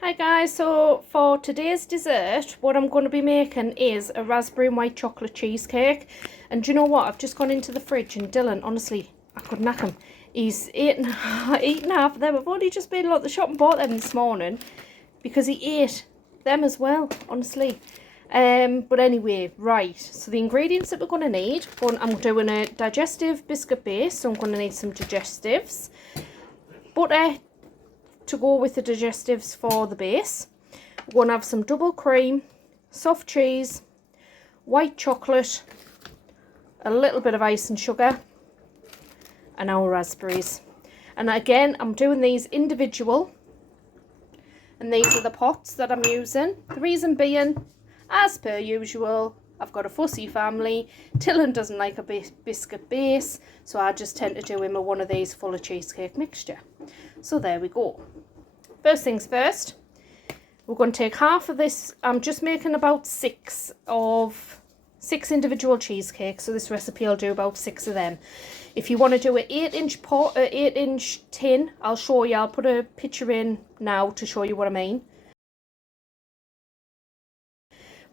Hi guys, so for today's dessert, what I'm going to be making is a raspberry and white chocolate cheesecake. And do you know what? I've just gone into the fridge and Dylan, honestly, I could knack him. He's eaten half of them. I've only just been at the shop and bought them this morning because he ate them as well, honestly. But anyway, right, so the ingredients that we're going to need, I'm doing a digestive biscuit base, so I'm going to need some digestives, butter to go with the digestives for the base. We're going to have some double cream, soft cheese, white chocolate, a little bit of ice and sugar, and our raspberries. And again, I'm doing these individual, and these are the pots that I'm using. The reason being, as per usual, I've got a fussy family. Dylan doesn't like a biscuit base, so I just tend to do him one of these full of cheesecake mixture. So there we go. First things first, we're going to take half of this. I'm just making about six individual cheesecakes, so this recipe will do about 6 of them. If you want to do an 8-inch pot, 8-inch tin, I'll show you. I'll put a picture in now to show you what I mean.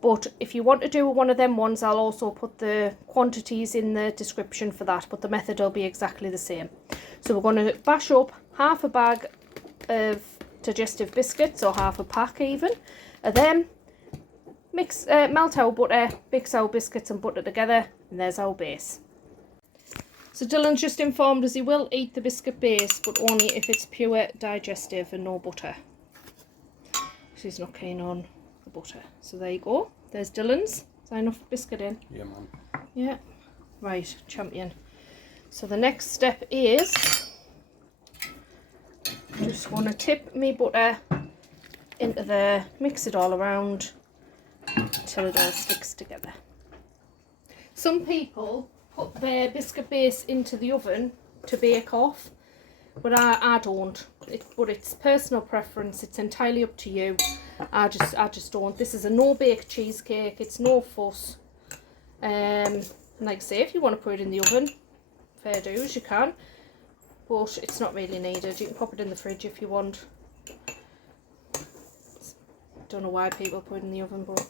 But if you want to do one of them ones, I'll also put the quantities in the description for that, but the method will be exactly the same. So we're going to bash up half a bag of digestive biscuits, or half a pack even, and then melt our butter, mix our biscuits and butter together, and there's our base. So Dylan's just informed us he will eat the biscuit base, but only if it's pure digestive and no butter. He's not keen on the butter. So there you go. There's Dylan's. Is that enough biscuit in? Yeah, man. Yeah. Right, champion. So the next step is just want to tip me butter into there, mix it all around until it all sticks together. Some people put their biscuit base into the oven to bake off, but I don't. But it's personal preference. It's entirely up to you. I just don't. This is a no bake cheesecake. It's no fuss. And like I say, if you want to put it in the oven, fair dues, you can. But it's not really needed. You can pop it in the fridge if you want. Don't know why people put it in the oven, but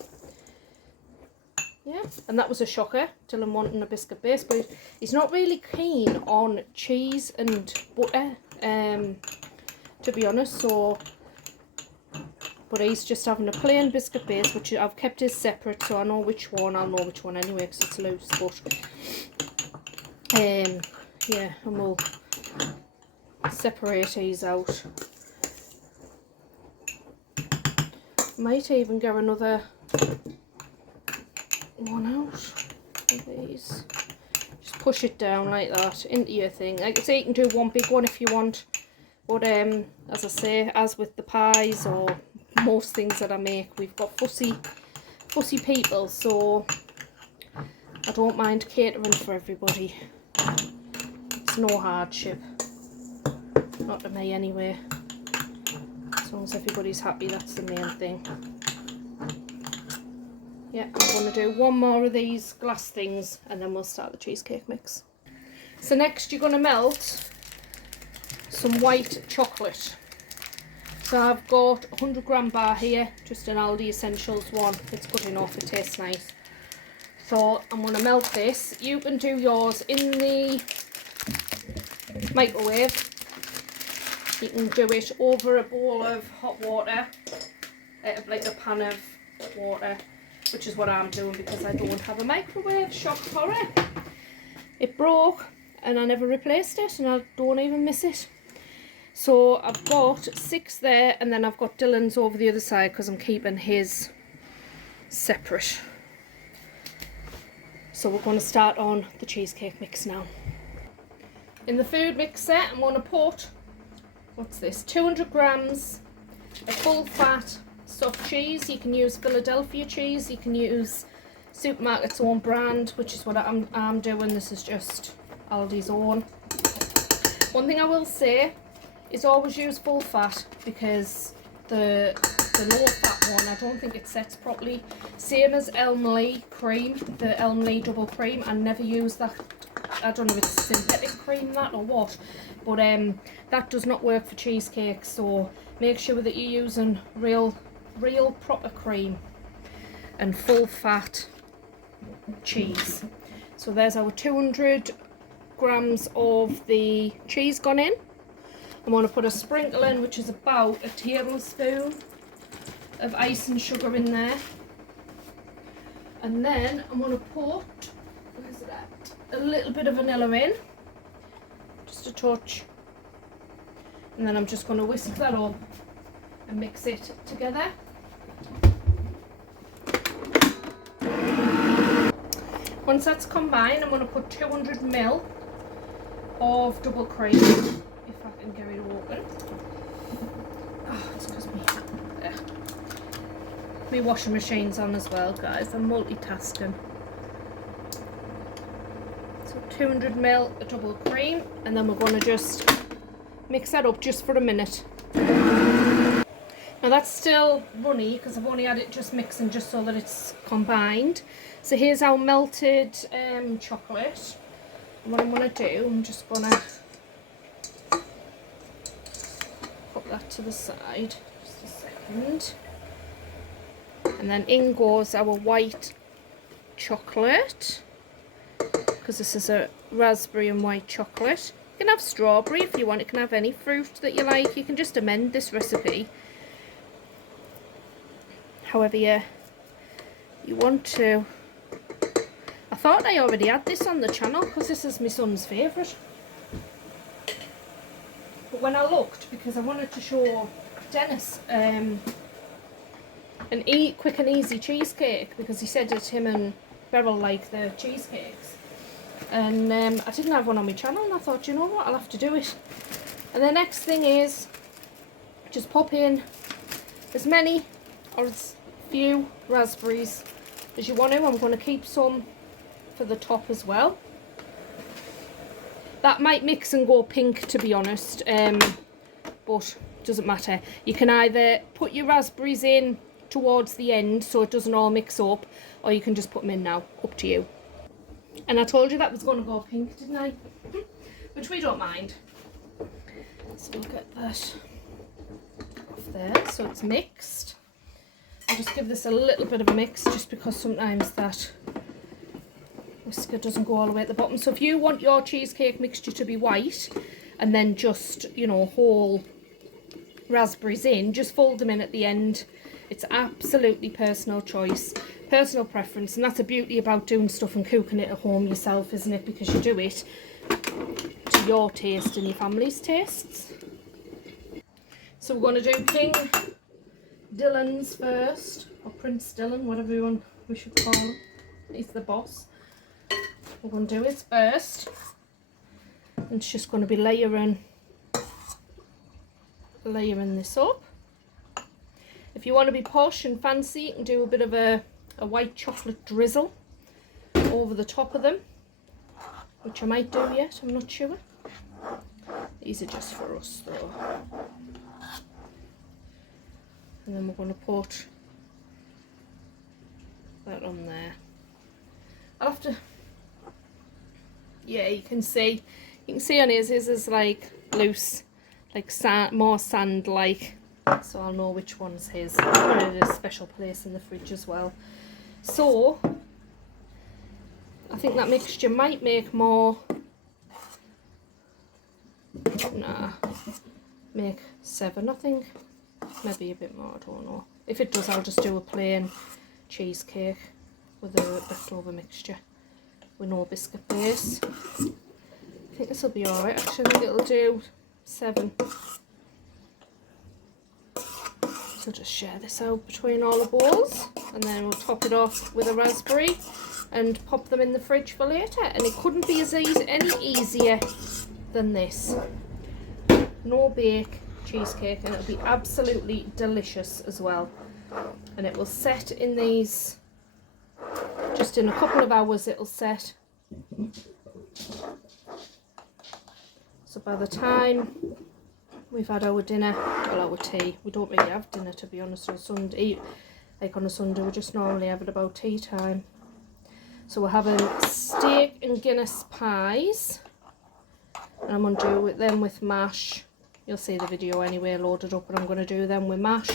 yeah. And that was a shocker. Dylan wanting a biscuit base, but he's not really keen on cheese and butter, to be honest. So, but he's just having a plain biscuit base, which I've kept his separate, so I know which one. I'll know which one anyway, because it's loose. But yeah, and we'll separate these out. Might even get another one out of these. Just push it down like that into your thing. Like I say, you can do one big one if you want, but as I say, as with the pies or most things that I make, we've got fussy people, so I don't mind catering for everybody. It's no hardship. Not to me anyway. As long as everybody's happy, that's the main thing. Yeah, I'm going to do one more of these glass things and then we'll start the cheesecake mix. So next you're going to melt some white chocolate. So I've got a 100-gram bar here, just an Aldi Essentials one. It's good enough, it tastes nice. So I'm going to melt this. You can do yours in the microwave. You can do it over a bowl of hot water, like a pan of water, which is what I'm doing because I don't have a microwave. Shock horror. It broke and I never replaced it, and I don't even miss it. So I've got 6 there, and then I've got Dylan's over the other side because I'm keeping his separate. So we're going to start on the cheesecake mix now. In the food mixer, I'm going to put, what's this, 200 grams of full fat soft cheese. You can use Philadelphia cheese, you can use Supermarket's own brand, which is what I'm doing. This is just Aldi's own. One thing I will say is always use full fat, because the low fat one, I don't think it sets properly. Same as Elmley cream, the Elmley double cream, I never use that I don't know if it's synthetic cream that or what, but that does not work for cheesecake, so make sure that you're using real proper cream and full fat cheese. So there's our 200 grams of the cheese gone in. I'm going to put a sprinkle in, which is about a tablespoon of ice and sugar in there. And then I'm going to put, where's it at? A little bit of vanilla in, just a touch. And then I'm just going to whisk that up and mix it together. Once that's combined, I'm going to put 200 ml of double cream, if I can get it open. Oh, it's because my washing machine's on as well, guys. I'm multitasking. So 200 ml of double cream, and then we're going to just mix that up just for a minute. Now that's still runny because I've only had it just mixing just so that it's combined. So here's our melted chocolate. And what I'm going to do, I'm just going to put that to the side, just a second. And then in goes our white chocolate, because this is a raspberry and white chocolate. You can have strawberry if you want, you can have any fruit that you like. You can just amend this recipe however you want to. I thought I already had this on the channel because this is my son's favourite. But when I looked, because I wanted to show Dennis an quick and easy cheesecake, because he said that him and Beryl like the cheesecakes. And I didn't have one on my channel, and I thought, you know what, I'll have to do it. And the next thing is just pop in as many or as few raspberries as you want to. I'm going to keep some for the top as well. That might mix and go pink, to be honest, but doesn't matter. You can either put your raspberries in towards the end so it doesn't all mix up, or you can just put them in now, up to you. And I told you that was going to go pink, didn't I? Which we don't mind. So we'll get that off there so it's mixed. I'll just give this a little bit of a mix, just because sometimes that whisker doesn't go all the way at the bottom. So if you want your cheesecake mixture to be white and then just, you know, whole raspberries in, just fold them in at the end. It's absolutely personal choice, personal preference, and that's the beauty about doing stuff and cooking it at home yourself, isn't it? Because you do it to your taste and your family's tastes. So we're going to do King Dylan's first, or Prince Dylan, whatever we should call him. He's the boss. We're going to do his first. And it's just going to be layering this up. If you want to be posh and fancy, you can do a bit of a white chocolate drizzle over the top of them, which I might do yet, I'm not sure. These are just for us though. And then we're going to put that on there. I'll have to, yeah, you can see on his is like loose, like sand, more sand like, so I'll know which one's his. I'll put it in a special place in the fridge as well. So I think that mixture might make more, make 7 I think, maybe a bit more, I don't know. If it does, I'll just do a plain cheesecake with a leftover mixture with no biscuit base. I think this will be alright, actually. I think it'll do 7. So just share this out between all the bowls, and then we'll top it off with a raspberry and pop them in the fridge for later. And it couldn't be any easier than this. No bake cheesecake, and it'll be absolutely delicious as well. And it will set in these, just in a couple of hours it'll set. So by the time we've had our dinner, well, our tea, we don't really have dinner, to be honest, on Sunday. Like on a Sunday, we just normally have it about tea time. So we're having steak and Guinness pies. And I'm going to do them with mash. You'll see the video anyway loaded up, but I'm going to do them with mash.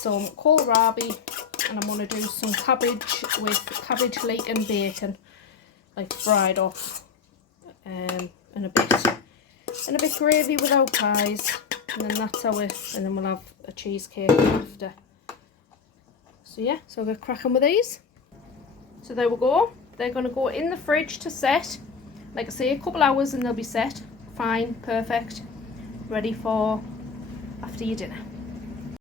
Some kohlrabi, and I'm going to do some cabbage with cabbage leek and bacon, like fried up, and a bit gravy without pies. And then that's how and then we'll have a cheesecake after. So yeah, so we'll get cracking with these. So there we go. They're going to go in the fridge to set. Like I say, a couple hours and they'll be set. Fine, perfect. Ready for after your dinner.